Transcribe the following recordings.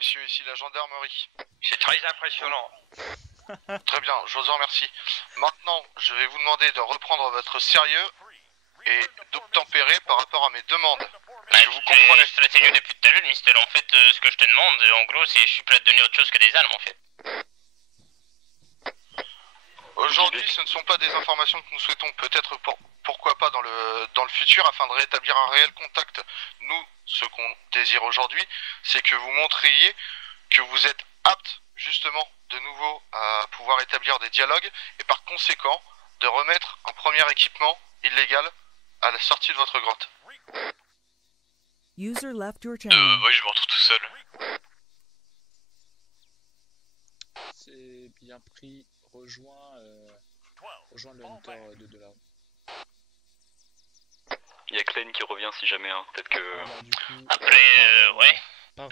Messieurs, ici la gendarmerie. C'est très impressionnant. Très bien, je vous en remercie. Maintenant, je vais vous demander de reprendre votre sérieux et d'obtempérer par rapport à mes demandes. Est-ce que vous comprenez? Je te laisse sérieux depuis tout à l'heure, Mister. En fait, ce que je te demande, en gros, c'est je suis prêt à te donner autre chose que des armes, en fait. Aujourd'hui, ce ne sont pas des informations que nous souhaitons, peut-être pourquoi pas dans le futur, afin de rétablir un réel contact. Nous, ce qu'on désire aujourd'hui, c'est que vous montriez que vous êtes apte, justement, de nouveau à pouvoir établir des dialogues, et par conséquent, de remettre un premier équipement illégal à la sortie de votre grotte. User left your channel. Ouais, je me retrouve tout seul. C'est bien pris. Rejoins le hunter de là. Il y a Klein qui revient si jamais, hein. Peut-être que... Alors, du coup, Après, ouais.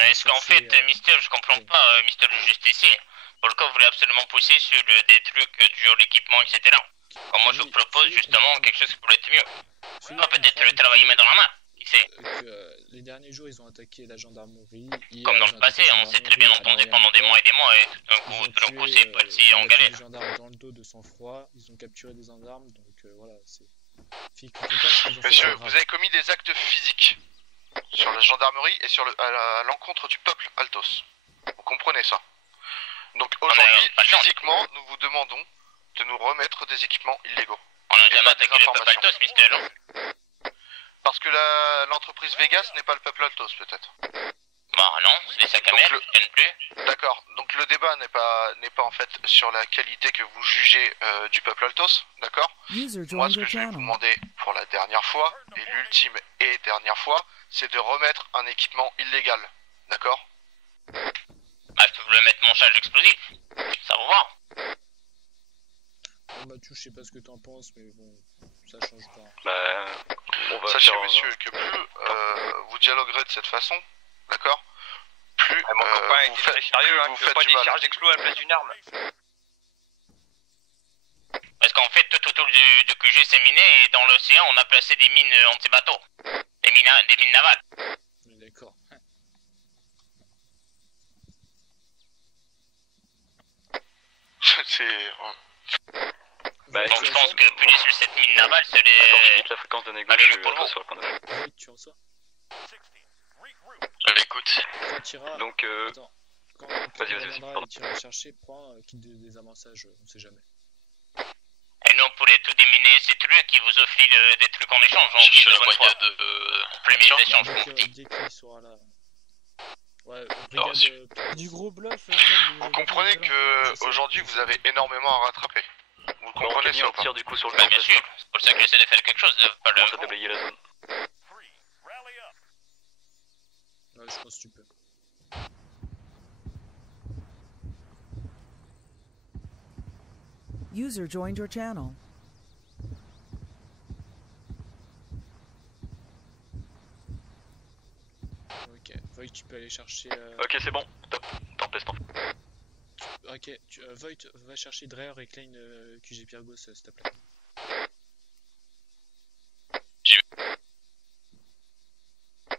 Est-ce qu'en rechercher, fait, Mister, je comprends pas, Mister le justicier. Pourquoi vous voulez absolument pousser sur des trucs du l'équipement, etc. Quand moi je vous propose justement quelque chose qui pourrait être mieux. Ah, peut-être travailler main dans la main. Les derniers jours, ils ont attaqué la gendarmerie. Comme dans le passé, on s'est très bien entendu pendant des mois et tout d'un coup, c'est parti en galère. Des gendarmes dans le dos de sang-froid, ils ont capturé des gendarmes, donc voilà, c'est... Monsieur, vous avez commis des actes physiques sur la gendarmerie et à l'encontre du peuple Altos. Vous comprenez ça? Donc aujourd'hui, physiquement, nous vous demandons de nous remettre des équipements illégaux. On a jamais attaqué le peuple Altos, Mister, non? Parce que l'entreprise Vegas n'est pas le peuple Altos, peut-être. Bah non, c'est des sacs à merde, je ne plus. D'accord, donc le débat n'est pas en fait sur la qualité que vous jugez du peuple Altos, d'accord? Moi, ce que je vais vous demander pour la dernière fois, et l'ultime et dernière fois, c'est de remettre un équipement illégal, d'accord? Bah je peux vous le mettre mon charge explosif, ça va voir. Bon, Mathieu, je sais pas ce que t'en penses, mais bon, ça change pas. Bah, on va Sachez, faire... monsieur, que plus vous dialoguerez de cette façon, d'accord? Plus mon copain était très sérieux, hein, vous tu veux faites pas du des mal. charges d'explos à la place d'une arme. Parce qu'en fait, tout autour du QG c'est miné et dans l'océan, on a placé des mines anti-bateaux. Des mines navales. D'accord. C'est... Bah, donc je pense que puiser sur cette mine navale, c'est les... Attends, je quitte la fréquence de négo, je suis un peu sur le point de... Oui, tu reçois. Écoute. Quand t'iras... Donc, Attends. Quand vas-y, tu iras chercher, prends kit de désamorçage, on sait jamais. Et nous, on pourrait tout déminer ces trucs et vous offrir des trucs en échange. On cherche le moyen de... Premier échange, dès qu'il sera là... Ouais, brigade... Du gros bluff. Vous comprenez que aujourd'hui vous avez énormément à rattraper. Vous comprenez ça ou pas? tire du coup sur le Bah bien sûr, c'est pour ça que j'essaie de faire quelque chose, de pas commence à le... déblayer la zone. Ouais, je pense que tu peux. User joined your channel. Ok, Void, tu peux aller chercher... Ok, c'est bon, top, t'en pèse, Ok, Void, va chercher Dreher et Klein QG Pyrgos, s'il te plaît.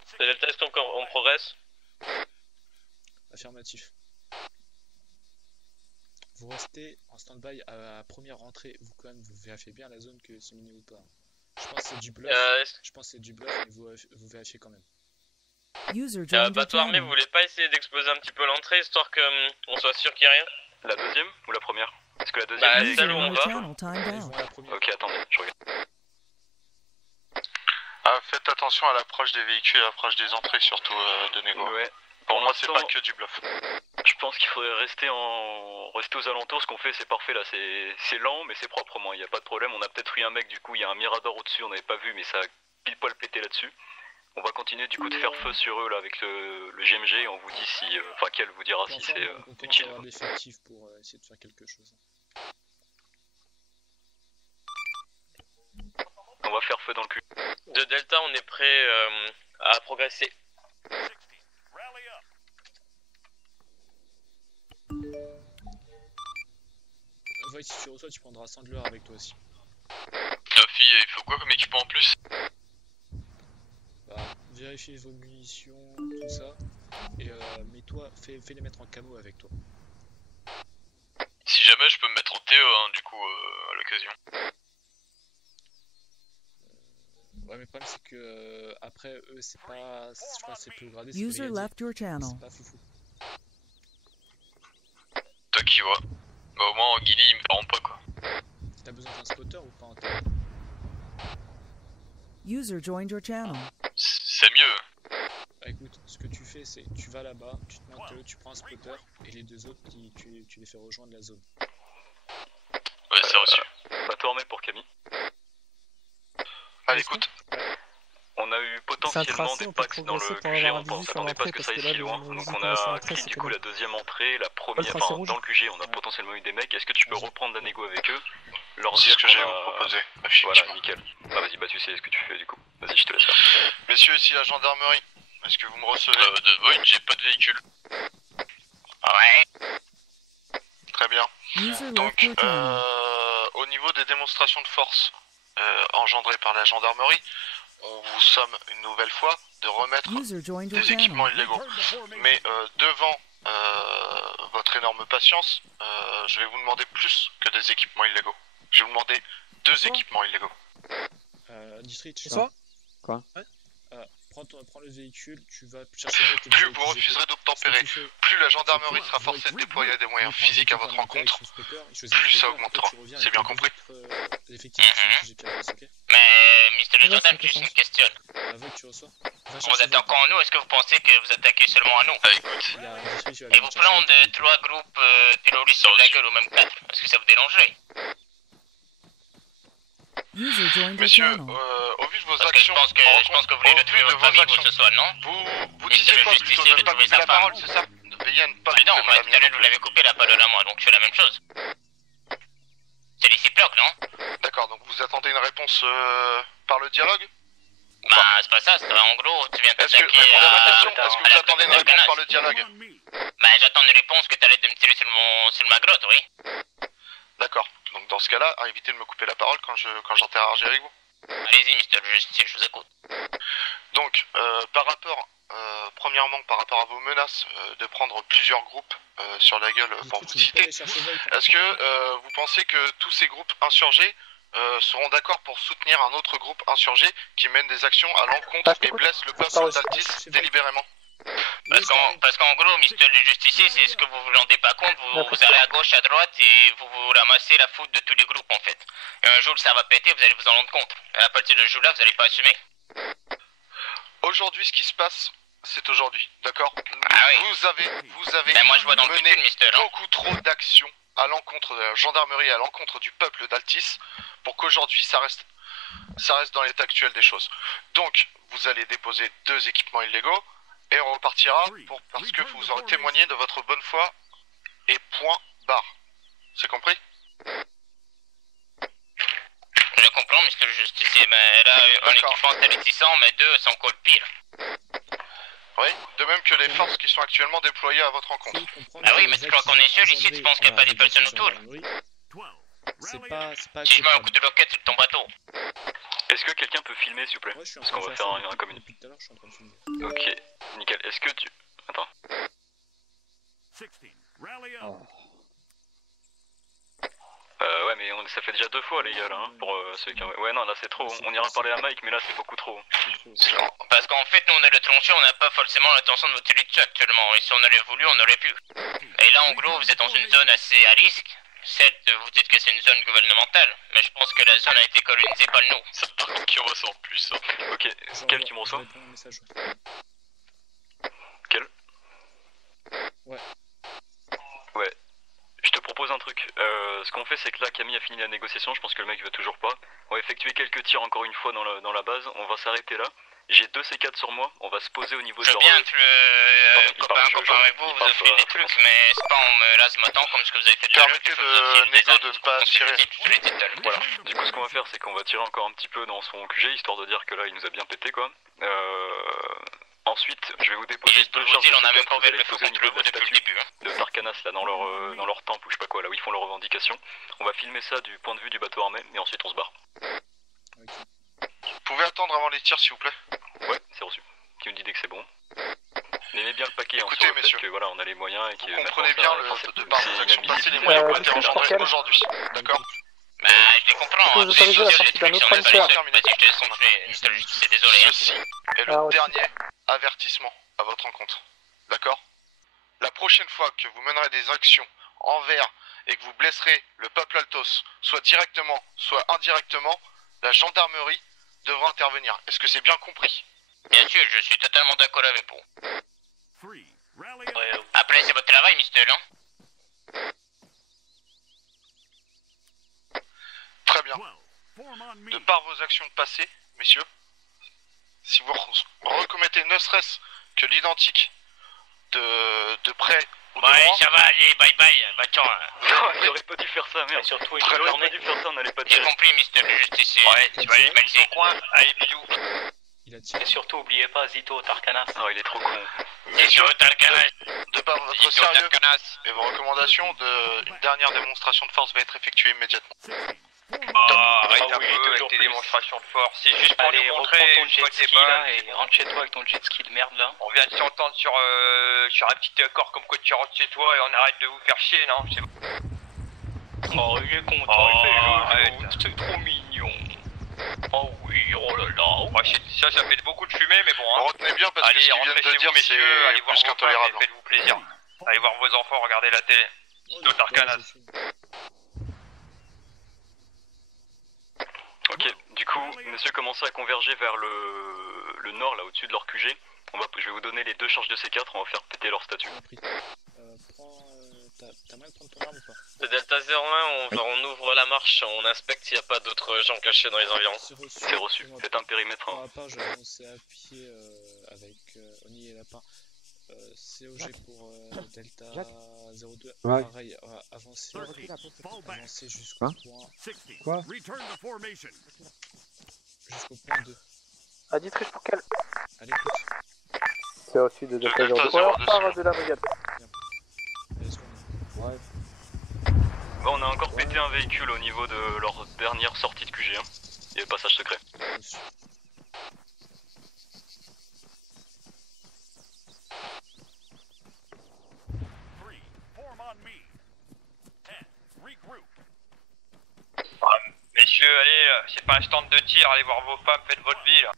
C'est le test, on progresse. Affirmatif. Vous restez en stand-by à première rentrée, vous quand même, vous vérifiez bien la zone que c'est miné ou pas. Je pense que c'est du bluff, mais vous vérifiez quand même. User joined your Bateau armé, channel. vous voulez pas essayer d'exploser un petit peu l'entrée, histoire que on soit sûr qu'il y a rien? La deuxième ou la première? Est-ce que la deuxième Bah, est... celle où User on in va. your channel timed Ils vont out. à la première. Ok, attendez, je regarde. Ah, faites attention à l'approche des véhicules et à l'approche des entrées surtout de négo. Ouais. Pour moi c'est pas que du bluff. Je pense qu'il faudrait rester aux alentours. Ce qu'on fait, c'est parfait là. C'est lent, mais c'est proprement. Il n'y a pas de problème. On a peut-être eu un mec. Du coup, il y a un mirador au-dessus. On n'avait pas vu, mais ça a pile poil pété là-dessus. On va continuer du coup de faire feu sur eux là avec le GMG. Et on vous dit si, enfin, qu'elle vous dira si c'est utile. On va avoir l'effectif pour essayer de faire quelque chose. On va faire feu dans le cul. De Delta, on est prêt à progresser. Void, si tu reçois, tu prendras Sandler avec toi aussi. Sophie, il faut quoi comme équipement en plus? Bah, vérifie vos munitions, tout ça. Et mais toi, fais les mettre en camo avec toi. Si jamais je peux me mettre en TE, hein, du coup, à l'occasion. Ouais, mais le problème c'est que après eux c'est pas, je crois que c'est plus gradé, c'est User brigadier. left your channel. C'est pas foufou. Toi qui vois. Bah au moins en Guilly il me parle pas quoi. T'as besoin d'un spotter ou pas en tête? User joined your channel. C'est mieux. Bah écoute, ce que tu fais c'est tu vas là-bas, tu te mets en TE, tu prends un spotter et les deux autres tu les fais rejoindre la zone. Ouais, c'est reçu. Bateau armé pour Camille. À l'écoute. On a eu potentiellement des packs dans le QG, on s'attendait pas à ce que ça aille si loin. Donc on a pris du coup la deuxième entrée, la première, enfin dans le QG on a potentiellement eu des mecs. Est-ce que tu peux reprendre la négo avec eux? Leur C'est dire ce que qu'on j'ai à a- vous proposer. Voilà, nickel. Bah vas-y, bah tu sais ce que tu fais du coup. Vas-y, je te laisse faire. Messieurs, ici la gendarmerie. Est-ce que vous me recevez? De Void, j'ai pas de véhicule. Ouais. Très bien. User left Donc, your channel. au niveau des démonstrations de force engendrées par la gendarmerie, on vous somme une nouvelle fois de remettre User joined your des channel. équipements illégaux. Mais devant votre énorme patience, je vais vous demander plus que des équipements illégaux. Je vais vous demander 2 équipements illégaux. District, Bonsoir. Quoi? Ouais. Prends le véhicule, tu vas chercher votre Plus véhicule, vous refuserez d'obtempérer, plus la gendarmerie sera forcée de déployer des moyens physiques à votre rencontre, plus ça augmentera. C'est bien compris? Mais, Mr. le gendarme, juste une question. Vous êtes encore en nous, est-ce que vous pensez que vous attaquez seulement à nous? Écoute, Et vous prendre 3 groupes terroristes sur la gueule ou même 4, est-ce que ça vous dérangerait? User joined your messieurs, channel. au vu de vos Parce que je actions, pense que vous voulez retrouver votre famille, vous, ce soir, non? vous Mr. disiez le quoi plutôt? justicier, Ne pas retrouver couper la sa parole, femme. c'est ça? Veillez à ne pas Mais non, couper moi, madame tout à l'heure, vous l'avez coupé la parole à moi, donc je fais la même chose. C'est réciproque, non? D'accord, donc vous attendez une réponse par le dialogue? Bah, c'est pas ça, c'est en gros, tu viens Est-ce que, t'attaquer répondez à ma question, à est-ce que la vous attendez une petite réponse par ganache. le dialogue? Bah, j'attends une réponse que t'arrêtes de me tirer sur ma grotte, oui. D'accord, donc dans ce cas-là, évitez de me couper la parole quand j'interagis avec vous. Allez-y, Mr. le justicier, je vous écoute. Donc, premièrement, par rapport à vos menaces de prendre plusieurs groupes sur la gueule pour vous citer, est-ce que vous pensez que tous ces groupes insurgés seront d'accord pour soutenir un autre groupe insurgé qui mène des actions à l'encontre et blesse le peuple d'Altis délibérément? Parce qu'en gros, Mr. le justicier, c'est ce que vous vous rendez pas compte, vous allez à gauche, à droite et vous ramassez la foudre de tous les groupes en fait. Et un jour ça va péter, vous allez vous en rendre compte. Et à partir de ce jour-là, vous allez pas assumer. Aujourd'hui, ce qui se passe, c'est aujourd'hui, d'accord? Ah oui. Vous avez Ben moi je vois dans le mené futur, Mister. Hein. beaucoup trop d'actions à l'encontre de la gendarmerie, à l'encontre du peuple d'Altis, pour qu'aujourd'hui ça reste dans l'état actuel des choses. Donc, vous allez déposer 2 équipements illégaux, et on repartira parce que vous aurez témoigné de votre bonne foi, et point barre. C'est compris? Je comprends, Mr. le justicier, mais là, un D'accord. équipement c'est réticent, mais 2 sont encore pire. Oui, de même que les forces qui sont actuellement déployées à votre rencontre. Ah oui, mais tu crois qu'on est seul ici, tu penses qu'il n'y a pas des personnes autour? C'est pas Si je mets un coup acceptable. de roquette sur ton bateau. Est-ce que quelqu'un peut filmer s'il vous plaît? Moi je suis en Parce train qu'on de va faire faire ça un communiqué. depuis tout à l'heure, je suis en train de filmer. Ok, nickel. Est-ce que tu... Attends. Ouais mais ça fait déjà 2 fois les gars là, hein, pour ceux qui... Ouais non là c'est trop, on ira parler à Mike mais là c'est beaucoup trop. Parce qu'en fait, nous on est le tranché, on n'a pas forcément l'intention de vous tirer dessus actuellement. Et si on aurait voulu, on aurait pu. Et là, en gros, vous êtes dans une zone assez à risque. Certes, vous dites que c'est une zone gouvernementale, mais je pense que la zone a été colonisée par nous. C'est par contre qui ressent plus ça. Ok, quel tu me reçois? Quel? Ouais. Ouais. Je te propose un truc. Ce qu'on fait, c'est que là, Camille a fini la négociation. Je pense que le mec veut toujours pas. On va effectuer quelques tirs encore une fois dans la base. On va s'arrêter là. J'ai 2 C4 sur moi. On va se poser au niveau Je de veux leur... bien être copain avec vous, vous offrir des trucs, mais c'est pas en me lasse-matant comme ce que vous avez fait tout à l'heure. Permettez de Nego de ne pas tirer. Voilà. Du coup, ce qu'on va faire, c'est qu'on va tirer encore un petit peu dans son QG, histoire de dire que là, il nous a bien pété, quoi. Ensuite, je vais vous déposer Juste pour 2 vous charges dire, de on a même C4 pas que vous ouvert allez le feu poser au contre niveau vous de la depuis le statue début. de Tarkanas, là, dans leur temple ou je sais pas quoi, là où ils font leurs revendications. On va filmer ça du point de vue du bateau armé, et ensuite on se barre. Vous pouvez attendre avant les tirs, s'il vous plaît? Ouais, c'est reçu. qui me dit dès que c'est bon. Il aimait bien le paquet, Écoutez, en soi, messieurs, que voilà, on a les moyens et que... Vous comprenez bien de par vos actions passées, les c'est moyens qui ont été engendrés aujourd'hui, d'accord? Bah, je les comprends. Vous autorisez la sortie d'un autre Vas-y, homme je te laisse continuer. C'est désolé. Hein. Ceci est le dernier avertissement à votre encontre, d'accord? La prochaine fois que vous mènerez des actions envers et que vous blesserez le peuple Altos, soit directement, soit indirectement, la gendarmerie devra intervenir. Est-ce que c'est bien compris? Bien sûr, je suis totalement d'accord avec vous. Après, c'est votre travail, Mister, hein? Très bien. De par vos actions passées, messieurs, si vous recommettez ne serait-ce que l'identique de près ou de Ouais, loin, ça va aller, bye bye, va-t'en. J'aurais pas dû faire ça, merde. Surtout une Très bien. J'aurais pas dû faire ça, on allait pas J'ai tirer. compris, Mister le justicier. Ouais, tu vas aller mettre ton coin. Allez, bisous. Il a tiré. Et surtout, oubliez pas Zito Tarkanas. Non, il est trop con. Messieurs, Tarkanas. de par votre sérieux et vos recommandations, une dernière démonstration de force va être effectuée immédiatement. Arrête un oui, peu avec toujours tes plus. démonstrations de force. C'est juste pour Allez, nous reprends montrer ton une fois jet que t'es ski pas. là et rentre chez toi avec ton jet ski de merde là. On vient de s'entendre sur un petit accord comme quoi tu rentres chez toi et on arrête de vous faire chier, non? Je sais pas. Oh, il est content, Oh, il fait le arrête. jeu, c'est trop mignon. Oh oui, oh là là. Ouais, ça fait beaucoup de fumée, mais bon, hein. Retenez bien parce que Allez, ce qu'ils rentrez viennent chez de dire vous, messieurs, allez c'est voir plus vos femmes qu'intolérable. et faites-vous plaisir. Allez voir vos enfants, regardez la télé. Zito Tarkanas. Ok, du coup, messieurs, commencez à converger vers le nord, là, au-dessus de leur QG. Je vais vous donner les 2 charges de C4, on va faire péter leur statut. Compris. T'as mal de prendre ton arme ou pas? Le Delta 01, on ouvre la marche, on inspecte s'il n'y a pas d'autres gens cachés dans les environs. C'est reçu, faites un périmètre. Pour ma part, je vais avancer à pied avec Oni et Lapin. COG pour Delta 02. Ouais. Pareil, avancer jusqu'au Quoi point. Quoi Jusqu'au point 2. À Dietrich pour quel? À l'écoute. C'est au sud de Delta Delta 02. 02, On part de la brigade. Allez, seconde. Ouais. Bon, on a encore pété un véhicule au niveau de leur dernière sortie de QG. Hein. Il y a passage secret. Reçu. Messieurs, allez, c'est pas un stand de tir, allez voir vos femmes, faites votre vie là.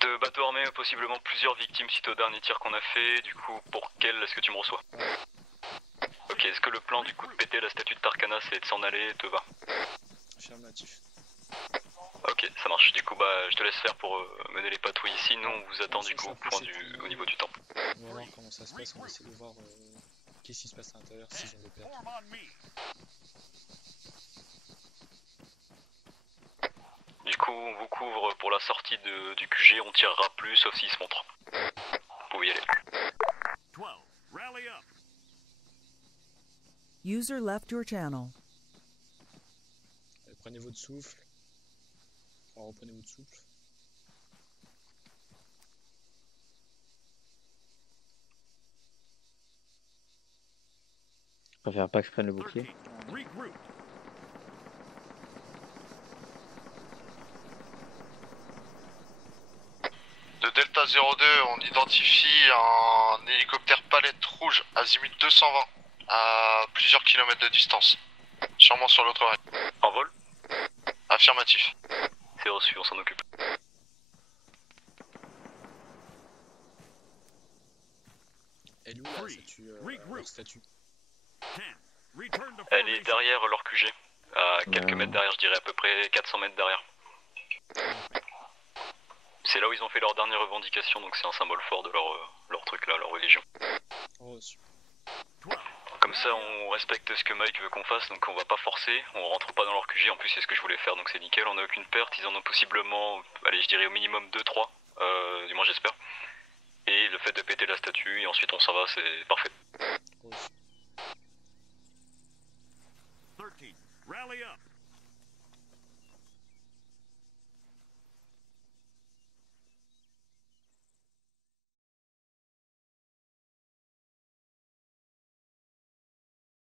De bateau armé, possiblement plusieurs victimes suite au dernier tir qu'on a fait. Du coup, pour quel est-ce que tu me reçois? Ok, est-ce que le plan du coup de péter la statue de Tarkanas et de s'en aller te va? Affirmatif. Ok, ça marche. Du coup, bah, je te laisse faire pour mener les patrouilles ici. Nous, on vous attend du coup au niveau du temple. On va voir comment ça se passe, on va essayer de voir qu'est-ce qui se passe à l'intérieur, s'ils ont des pertes. Du coup, on vous couvre pour la sortie du QG, on tirera plus sauf s'ils se montrent. Vous pouvez y aller. User left your channel. Prenez votre souffle. Enfin, reprenez votre souffle. Je préfère pas que je prenne le bouclier. De Delta 02, on identifie un hélicoptère palette rouge azimut 220 à plusieurs kilomètres de distance. Sûrement sur l'autre rail. En vol? Affirmatif. C'est reçu, on s'en occupe. Elle est où la statue, leur statue? Elle est derrière leur QG. À quelques mètres derrière, je dirais à peu près 400 mètres derrière. C'est là où ils ont fait leur dernière revendication, donc c'est un symbole fort de leur truc là, leur religion. Reçu. Comme ça, on respecte ce que Mike veut qu'on fasse, donc on va pas forcer, on rentre pas dans leur QG, en plus c'est ce que je voulais faire, donc c'est nickel, on a aucune perte, ils en ont possiblement, allez je dirais au minimum 2-3, du moins j'espère. Et le fait de péter la statue, et ensuite on s'en va, c'est parfait. Rally up.